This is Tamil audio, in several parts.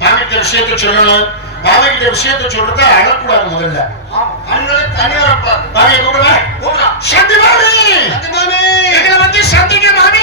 மாமிட்ட விஷயத்த சொல்லணும். மாமிட்ட விஷயத்த சொல்றத அழக்கூடாது. முதல்ல மாமியை கூப்பிடுவேன். சந்தி மாமி, எங்களை வந்து சந்திக்க மாமி.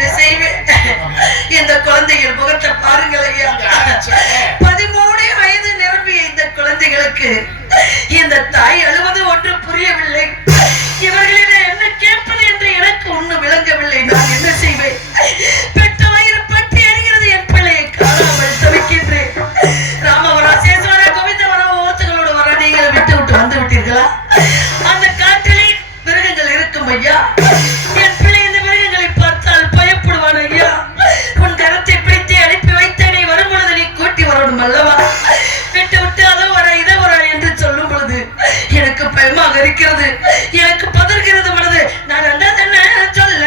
என்ன செய்வேன்? இந்த குழந்தைகள் முகத்தை பாருங்கள் ஐயா. 13 வயது நிரம்பிய இந்த குழந்தைகளுக்கு இந்த தாய் அழுவது ஒன்று புரியவில்லை. இவர்களிடம் என்ன கேட்பது என்று எனக்கு ஒன்றும் விளங்கவில்லை. நான் என்ன செய்வேன்? பெற்ற வயிறு பற்றி அறிகிறது. என் பிள்ளையை காணாமல் தவிக்கின்றேன். ராமவரா, சேசவரா, கோவிந்தவரா, ஒவ்வொருத்தங்களோட வர நீங்கள் விட்டு விட்டு வந்து விட்டீர்களா? அந்த காட்டிலே மிருகங்கள் இருக்கும் ஐயா. என் பிள்ளை இந்த மிருகங்களை பார்த்தால் பயப்படுவான் ஐயா. உன் கரத்தை பிடித்து அனுப்பி வைத்தேனை வரும் பொழுது நீ கூட்டி வரணும் அல்லவா? விட்டு விட்டு அதை வர இதை வர என்று சொல்லும் பொழுது எனக்கு பயமாக இருக்கிறது. எனக்கு பதறுகிறது மனது. நான் அந்த சொல்ல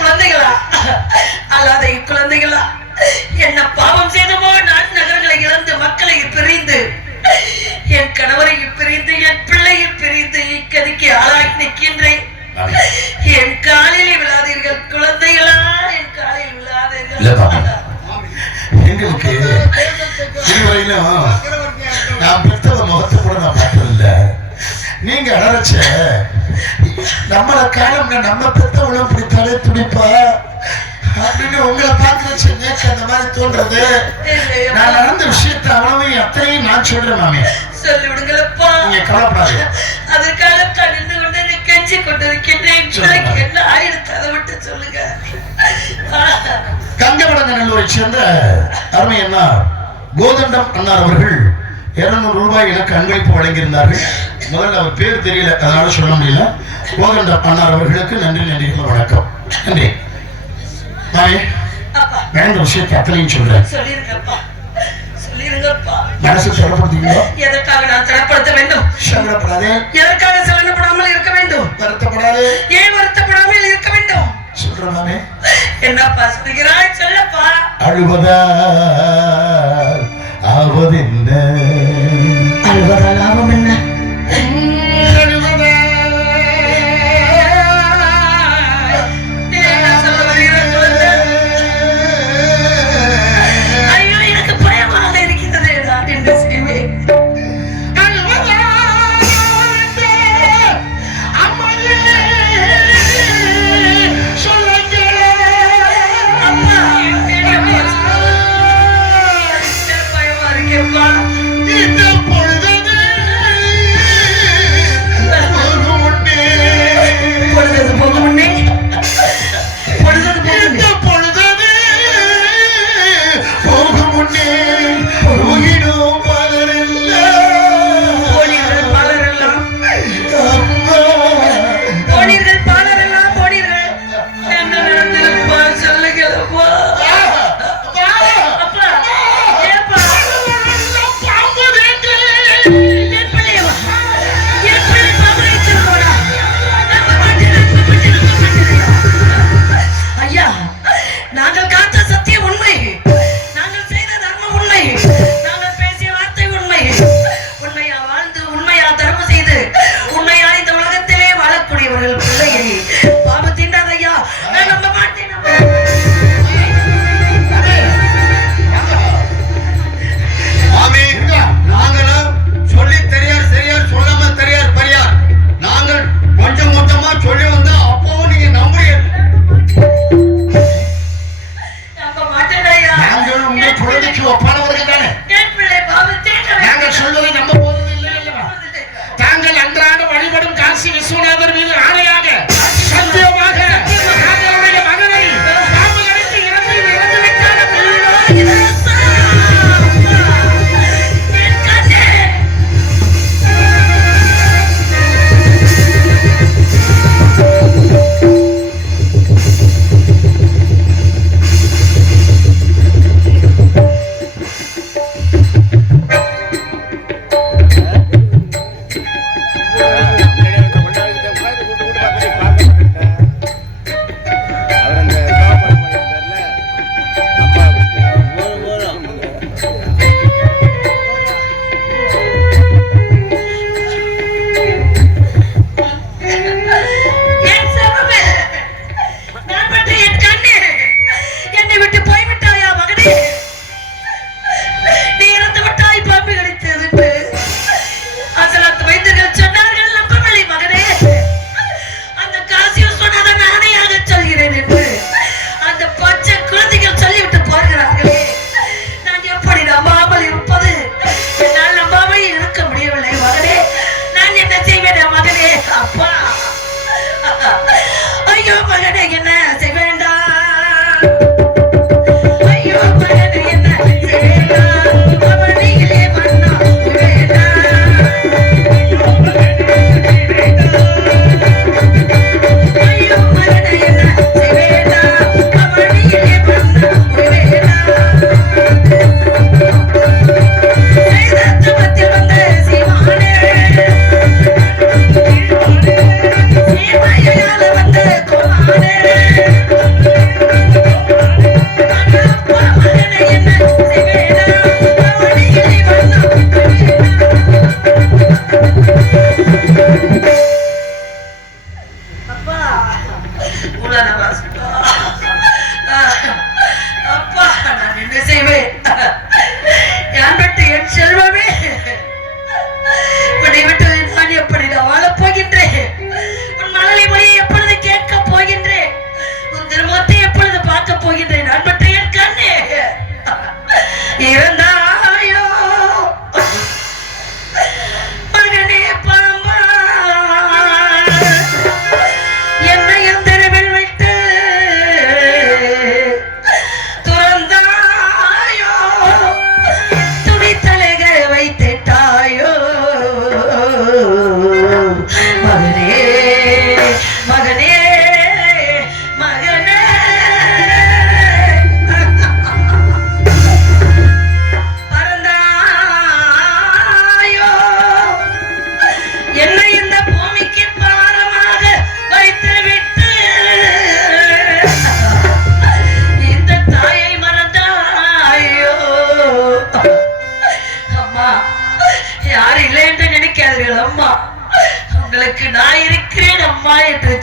குழந்தைகளா அல்லாத இக்குழந்தைகளா என்ன பாவம் செய்தமோ? நான் நகர்களை இழந்து மக்களை பிரிந்து என் கணவரை பிரிந்து என் பிள்ளையை பிரிந்து இக்கதிக்கு ஆளாகி நிற்கின்றேன். என் காலில் விழாதீர்கள் குழந்தைகளா, என் காலில் விழாதீர்கள். எங்களுக்கு இதுவரையிலும் நான் பெற்றத முகத்தை கூட நான் பார்த்ததில்லை. நீங்க அழறச்ச நம்மள காலம் நம்ம பெற்றவளும் பிடித்தாலே துடிப்பா அப்படின்னு உங்களை பார்க்கறச்ச நேற்று அந்த மாதிரி தோன்றது. நான் நடந்த விஷயத்தை அவ்வளவு அத்தனையும் நான் சொல்றேன். மாமி சொல்லி விடுங்களப்பா, நீங்க கவலைப்படாது. அதற்காக தனிந்து கொண்டு கெஞ்சி கொண்டிருக்கின்றேன். என்ன ஆயிடுச்சு அதை விட்டு சொல்லுங்க. கங்கவடங்கநல்லூரை சேர்ந்த அருமை அண்ணார் கோதண்டம் அண்ணார் அவர்கள் 200 ரூபாய் எனக்கு அன்பளிப்பு வழங்கியிருந்தார்கள். முதல்ல அவர் பேர் தெரியல, அதனால சொல்ல முடியல. கோதண்டம் அண்ணார் அவர்களுக்கு நன்றி, நன்றிகள், வணக்கம். நன்றி. வேண்ட விஷயத்தை அத்தனையும் சொல்றேன். மனசு தடப்படுத்தீங்களோ? எதற்காக நான் தடப்படுத்த வேண்டும்? சங்கடப்படாதே. எதற்காக சலனப்படாமல் இருக்க வேண்டும்? வருத்தப்படாதே. ஏன் வருத்தப்படாமல் இருக்க வேண்டும்? சொல்றேன். என்னப்பா சொல்கிறாய் சொல்லப்பா. அழுவதா ஆவதென்ன? அழுவதால் ஆபம் என்ன?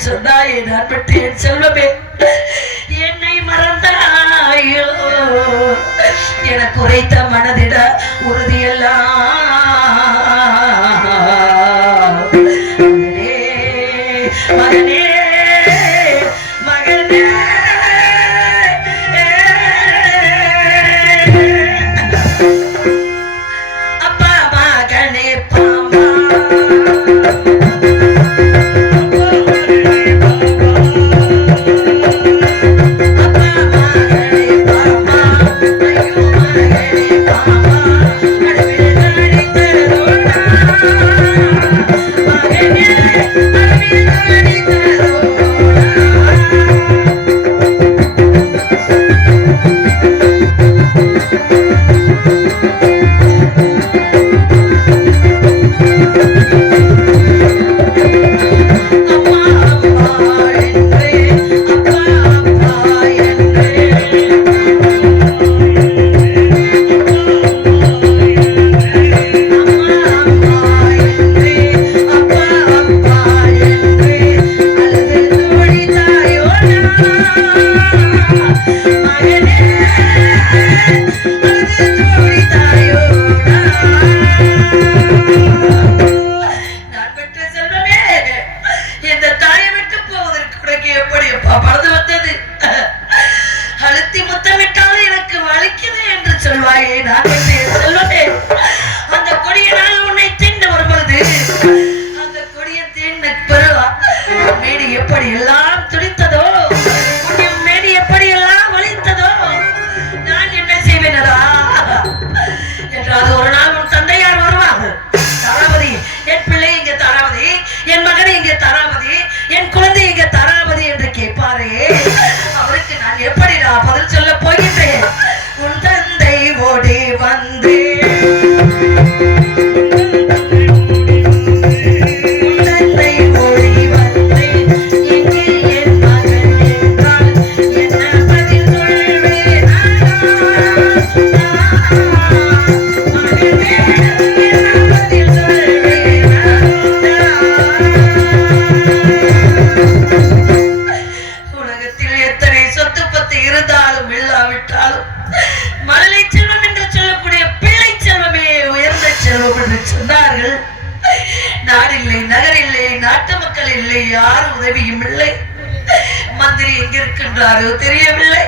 சொன்னாயே நான் பெற்றேன் செல்வமே, என்னை மறந்தாயோ எனக்கு உரைத்த மனதிட உறுதியெல்லாம் மகனே மகனே அப்பா மகனே பாமா தெரியவில்லை,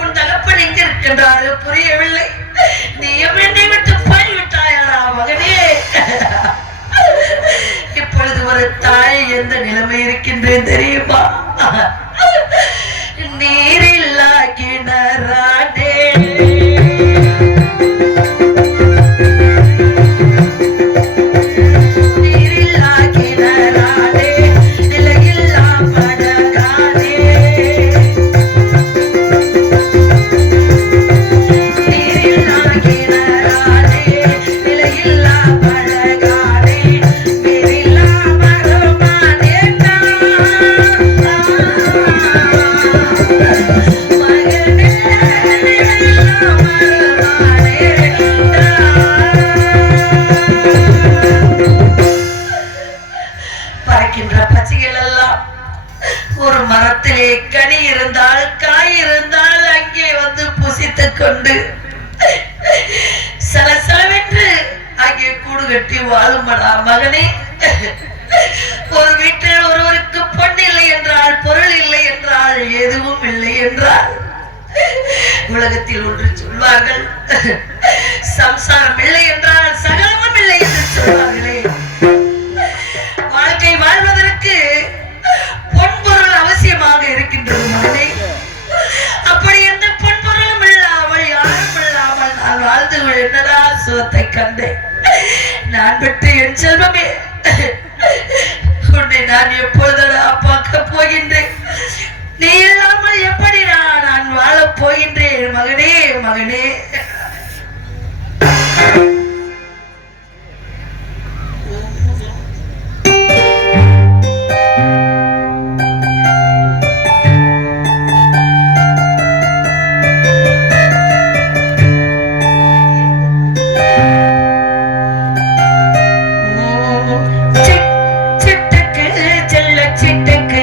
உன் தகப்பன் எங்க இருக்கின்றாரோ புரியவில்லை, நீயும் என்னை விட்டு போய்விட்டாயடா மகனே. இப்பொழுது ஒரு தாய் எந்த நிலைமை இருக்கின்றேன் தெரியுமா? நீரில்லா கிணறாடே கனி இருந்தால் காய் இருந்தால் அங்கே வந்து புசித்துக் கொண்டு சலசலவென்று அங்கே கூடு கட்டி வாழுமடா மகனே. ஒரு வீட்டில் ஒருவருக்கு பொன் இல்லை என்றால், பொருள் இல்லை என்றால், எதுவும் இல்லை என்றால் உலகத்தில் ஒன்று சொல்வார்கள், சம்சாரம் இல்லை என்றால் சகலமும் இல்லை என்று சொல்வார்களே. வாழ்க்கை வாழ்வதற்கு பொன்பொருள் அவசியமாக இருக்கின்றது மகனே. அப்படி எந்த பொன்பொருளும் இல்லாமல் யாரும் இல்லாமல் நான் வாழ்ந்து என்னடா சுகத்தை கண்டேன். நான் பெற்ற என் செல்வமே, உன்னை நான் எப்பொழுதடா பார்க்க போகின்றேன்? நீ இல்லாமல் எப்படிடா நான் வாழப் போகின்றேன் மகனே மகனே. சிட்டுக்கு செல்ல சிட்டுக்கு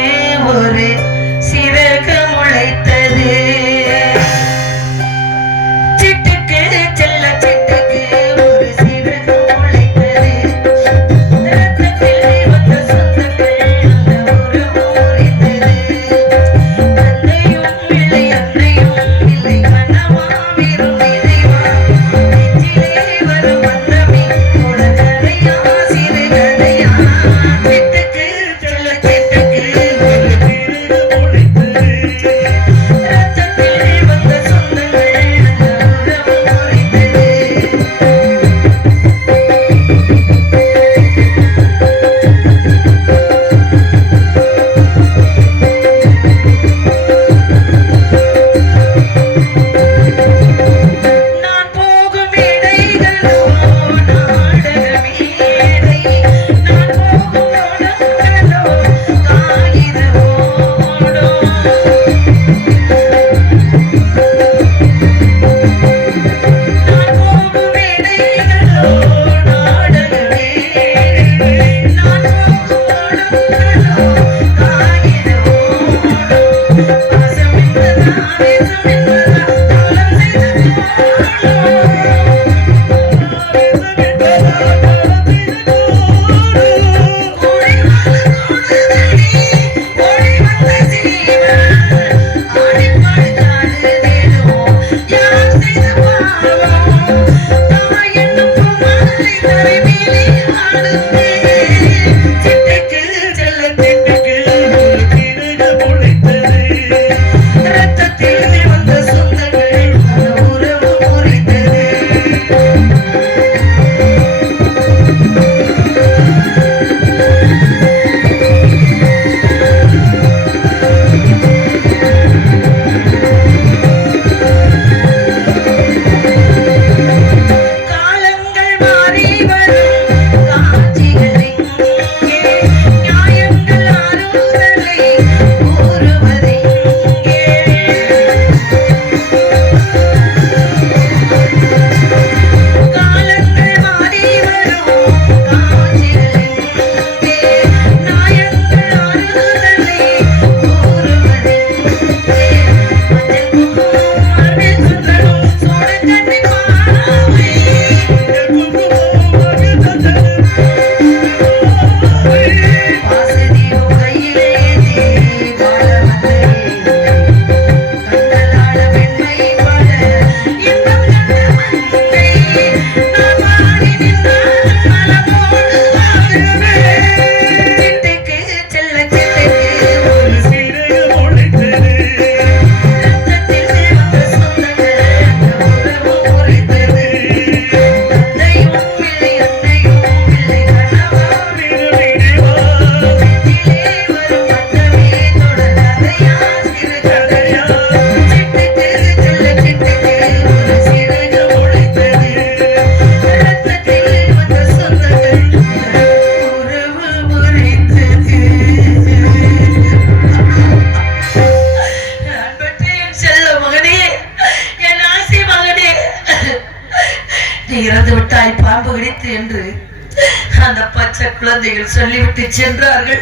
குழந்தைகள் சொல்லிவிட்டு சென்றார்கள்.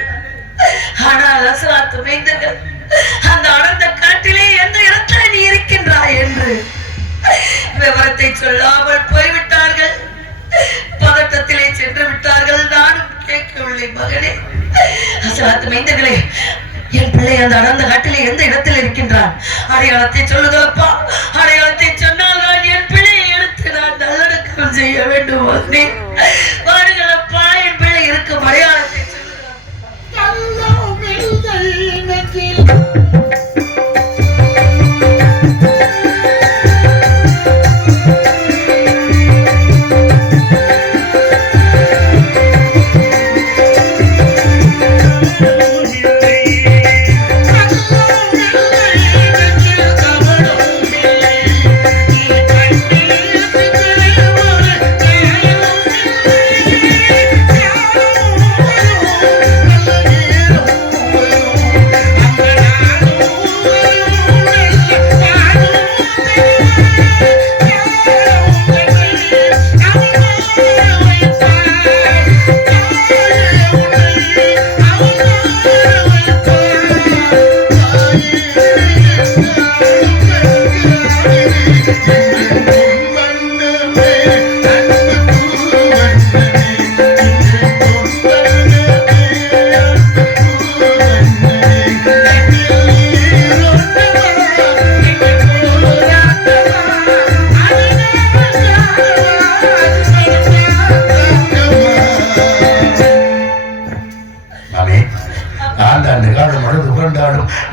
ஆனால் அசராத்து மைந்தர்கள் அந்த அடர்ந்த காட்டிலே எந்த இடத்தில் நீ இருக்கின்றாய் என்று விவரத்தை சொல்லாமல் போய்விட்டார்கள். பதட்டத்திலே சென்று விட்டார்கள். நானும் கேட்கவில்லை மகனே. அசராத்து மைந்தர்களே, என் பிள்ளை அந்த அடர்ந்த காட்டிலே எந்த இடத்தில் இருக்கின்றான்? அடையாளத்தை சொல்லுதப்பா. அடையாளத்தை சொன்னால் நான் என் பிள்ளையை எடுத்து நான் நல்லடக்கம் செய்ய வேண்டும் மகனே. வாருங்களப்பா, என் பிள்ளை இருக்கும் அடையாளத்தை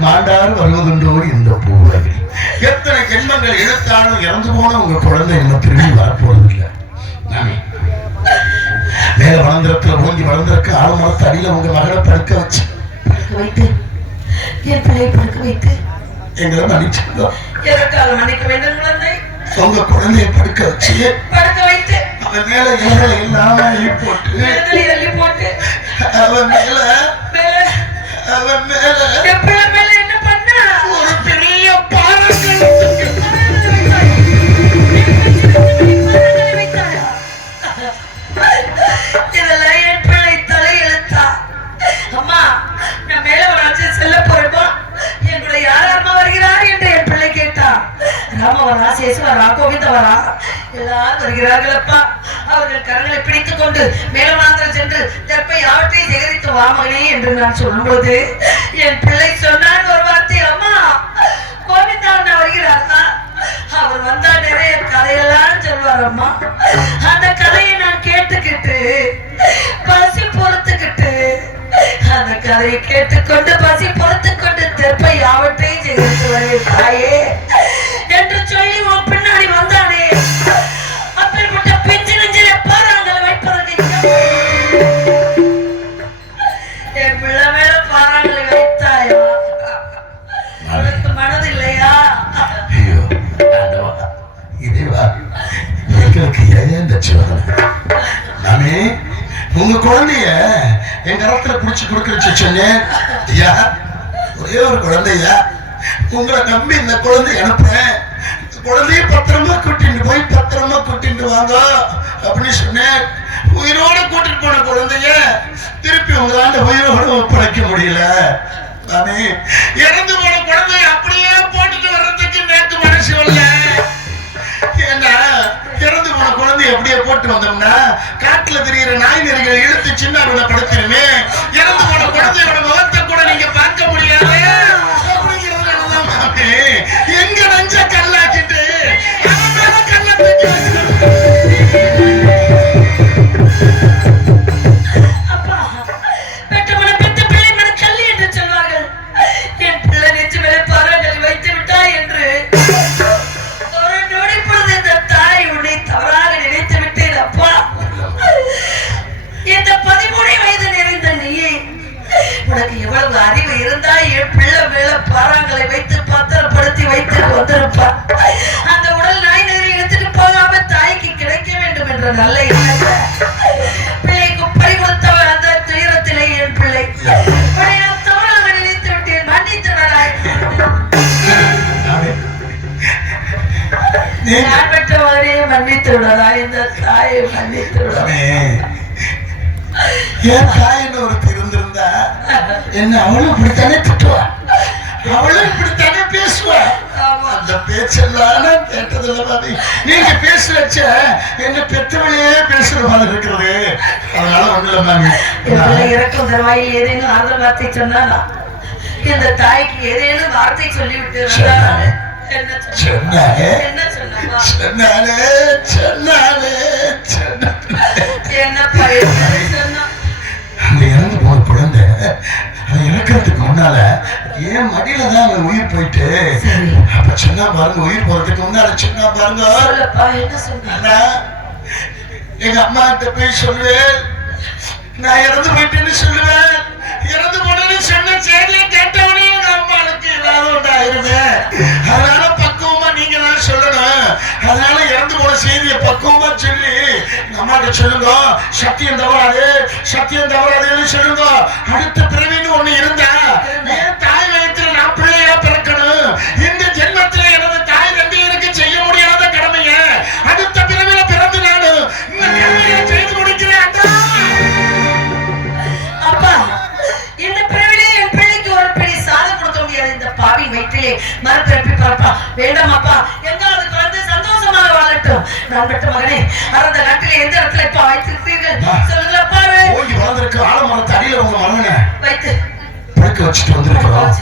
மாண்டாறு வருவதுண்டோ இந்த பூவுலகில். எத்தனை ஜென்மங்கள் இழுத்தாலும் இறந்து போன உங்க குழந்தை என்ன திரும்பி வரப்போறது இல்லை. மேல வளர்ந்திரத்துல ஓங்கி வளர்ந்திருக்க ஆழமரத்து அடியில உங்க மகளை படுக்க வச்சு என் பிள்ளையை படுக்க வைத்து எங்களை மன்னிச்சுக்கோ. எதற்காக மன்னிக்க வேண்டும் குழந்தை? உங்க குழந்தைய படுக்க வச்சு படுக்க வைத்து அவன் மேல இலைகளை எல்லாம் அள்ளி போட்டு அவன் மேல என் பிள்ளை மேல என்ன பண்ண? ஒரு பெரிய பாறைகள் இதெல்லாம் என் பிள்ளை தலையெழுத்தா? அம்மா, நான் மேல வளர்ச்சி செல்ல போறோமா? என் கூட யார் அம்மா வருகிறார் என்று என் பிள்ளை சோமவரா, சேசுவரா, கோவிந்தவரா எல்லாரும் வருகிறார்கள் அப்பா. அவர்கள் கரங்களை பிடித்துக் கொண்டு மேலமாந்திரம் சென்று தெற்பை யாவற்றையும் சேகரித்து வா மகனே என்று நான் சொல்லும்போது என் பிள்ளை சொன்னான் ஒரு வார்த்தை, அம்மா கோவிந்தா வருகிறாரா? அவர் வந்தா நிறைய கதையெல்லாம் சொல்வார் அம்மா. அந்த கதையை நான் கேட்டுக்கிட்டு பசி பொறுத்துக்கிட்டு அந்த கதையை கேட்டுக்கொண்டு பசி பொறுத்துக்கொண்டு தெற்பை யாவற்றையும் சேகரித்து வருகிறேன் தாயே என்று சொல்லி உன் பின்னாடி வந்தானே. அப்பேற்பட்ட பிஞ்சு நெஞ்சில பாறாங்கல் வைப்பதற்கு என் பிள்ளை மேல பாறாங்கலை வைத்தாயா? உனக்கு மனது இல்லையா? ஐயோ இதுவா எங்களுக்கு ஏன் இந்த சோதனை? நானே உங்க குழந்தைய என் கரத்துல புடிச்சு கொடுக்கறச்சு சொன்னேன். ஐயா ஒரே ஒரு குழந்தையா, உங்களை நம்பி இந்த குழந்தை அனுப்புறேன், குழந்தைய பத்திரமா கூட்டிட்டு வாங்க அப்படின்னு சொன்னேன். உயிரோட கூட்டிட்டு போன குழந்தைய திருப்பி உங்களால உயிரோட ஒப்படைக்க முடியல. நானே இறந்து போன குழந்தைய அப்படியே போட்டுட்டு வர்றதுக்கு நேற்று மனசு வரல. ஏன்னா இறந்து போன குழந்தைய அப்படியே போட்டு வந்தோம்னா காட்டுல தெரிகிற நாய் நெறிகளை இழுத்து சின்ன படுத்திருமே. இறந்து போன குழந்தையோட முகத்தை கூட நீங்க பார்க்க முடியாது அப்படிங்கிறதுனாலதான் மாமே எங்க நஞ்ச கல்லாக்கிட்டு கல்ல தூக்கி அப்பா, பெற்றவனை பெற்ற பிள்ளை மன கல்லி என்று சொல்வார்கள். என் பிள்ளை நெஞ்சு மேலே பாறாங்கலை வைத்து விட்டாய் என்று ஒரு நொடி பொழுது இந்த தாய் உன்னை தவறாக நினைத்து விட்டேன் அப்பா. இந்த 13 வயது நிறைந்த நீயே உனக்கு எவ்வளவு அறிவு இருந்தா என் பிள்ளை மேல பாறாங்களை வைத்து பத்திரப்படுத்தி வைத்து வந்திருப்பா. அந்த உடல் நாய் நேரம் எடுத்துட்டு போகாம தாய்க்கு கிடைக்க வேண்டும் என்ற நல்ல எண்ணத்தை பிள்ளைக்கு பறிகொடுத்தவன் அந்த துயரத்திலே என் பிள்ளை தவறாக நினைத்து விட்டேன், மன்னித்தவராய். நான் பெற்றவரையே மன்னித்து விடறா, இந்த தாயை மன்னித்து விடறே. என் தாயின்னு ஒருத்தர் இருந்திருந்தா என்ன அவளும் இப்படித்தானே திட்டுவா, அவளும் இப்படித்தானே பேசுவா. அந்த பேச்செல்லாம் நான் கேட்டதில்லை பாபி. நீங்க பேச வச்ச என்ன பெற்றவளையே பேசுற மாதிரி இருக்கிறது. அதனால ஒண்ணுல மாமி இறக்கும் தருவாயில் ஏதேனும் ஆறுதல் வார்த்தை சொன்னானா? இந்த தாய்க்கு ஏதேனும் வார்த்தை சொல்லிவிட்டு சொன்னாலே அந்த இறந்து போன குழந்தை அது இறக்கிறதுக்கு முன்னால ஏன் மடியில தான் அவங்க உயிர் போயிட்டு அப்ப சொன்னா பாருங்க, உயிர் போறதுக்கு முன்னால சொன்னா பாருங்க, எங்க அம்மா கிட்ட போய் சொல்லுவேன், நான் இறந்து போயிட்டேன்னு சொல்லுவேன். இறந்து போனேன்னு சொன்ன செய்தியை கேட்டவனே எங்க அம்மாளுக்கு ஏதாவது ஒன்று ஆயிருவேன். அதனால பக்குவமா நீங்க தான் சொல்லணும். அதனால இறந்து போன செய்தியை பக்குவமா சொல்லி அம்மாட்ட சொல்லுங்க, சத்தியம் தவறாதுன்னு சொல்லுங்க. அடுத்த பிறவின்னு ஒண்ணு இருந்தா என் தாய் வயிற்றுல நான் பிள்ளையா பிறக்கணும். இந்த ஜென்மத்தில எனது தாய் தந்தையருக்கு செய்ய முடியாத கடமைய அடுத்த பிறவில பிறந்து நானும் இந்த கடமையை செய்து முடிக்கிறேன். அப்பா, இந்த பிறவிலே என் பிள்ளைக்கு ஒரு பெரிய சாதம் கொடுக்க முடியாது. இந்த பாவி வயிற்றிலே மறுபிறப்பி பிறப்பா வேண்டாம் அப்பா. எங்காவது குழந்தை சந்தோஷமாக வாழட்டும். நான் பெற்ற மகனே, அந்த நாட்டிலே எந்த இடத்துல இப்ப வைத்திருக்கிறீர்கள் சொல்லுங்க அப்பா. ஓங்கி வளர்ந்திருக்கு ஆலமரத்து அடியில உங்க மகனை வைத்து படுக்க வச்சுட்டு வந்திருக்கிறோம்.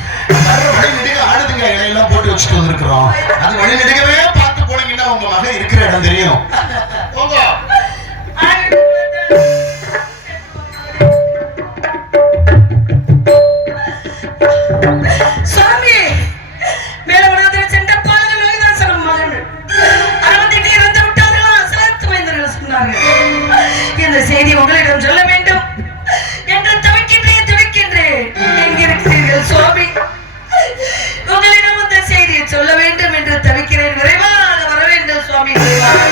வழி நெடுக ஆடுதுங்க இலையெல்லாம் போட்டு வச்சுட்டு வந்திருக்கிறோம். அது வழி நெடுகவே பார்த்து போனீங்கன்னா உங்க மகன் இருக்கிற இடம் தெரியும். போங்க. சுவாமி, மேலவனத்தில் சென்ற பாலகன் லோகிதாசனம் மகன் 68 இறந்து விட்டார்களா? அசலத்து மைந்தர்கள் சொன்னார்கள். இந்த செய்தி உங்களிடம் சொல்ல வேண்டும் என்று தவிக்கின்றேன் என்கிறீர்கள் சுவாமி. உங்களிடம் இந்த செய்தியை சொல்ல வேண்டும் என்று தவிக்கிறேன். விரைவாக வர வேண்டும் சுவாமி, விரைவாக.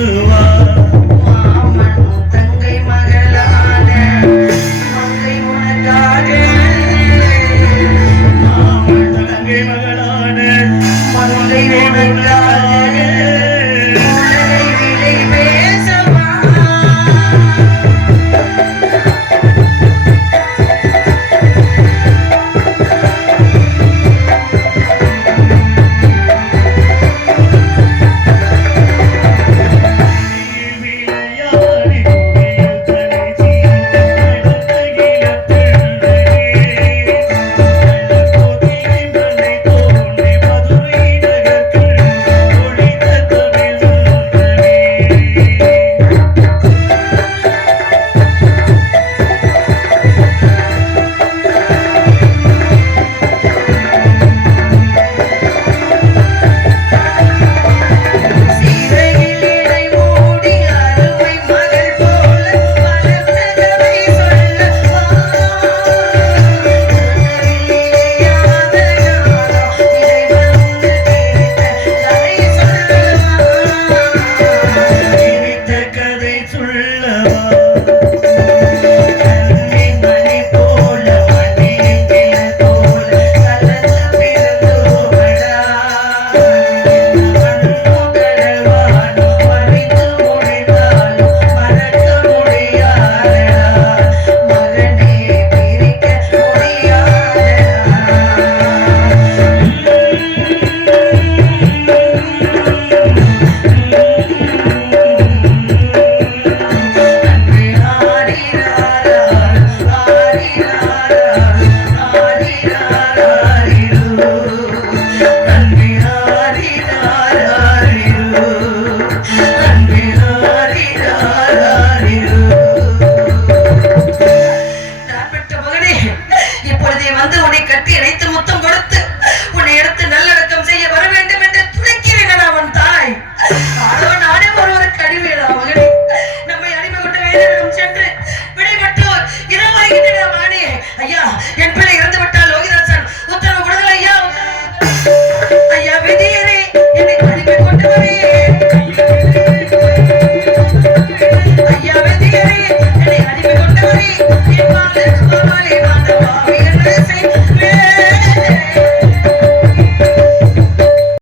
பேசுவார்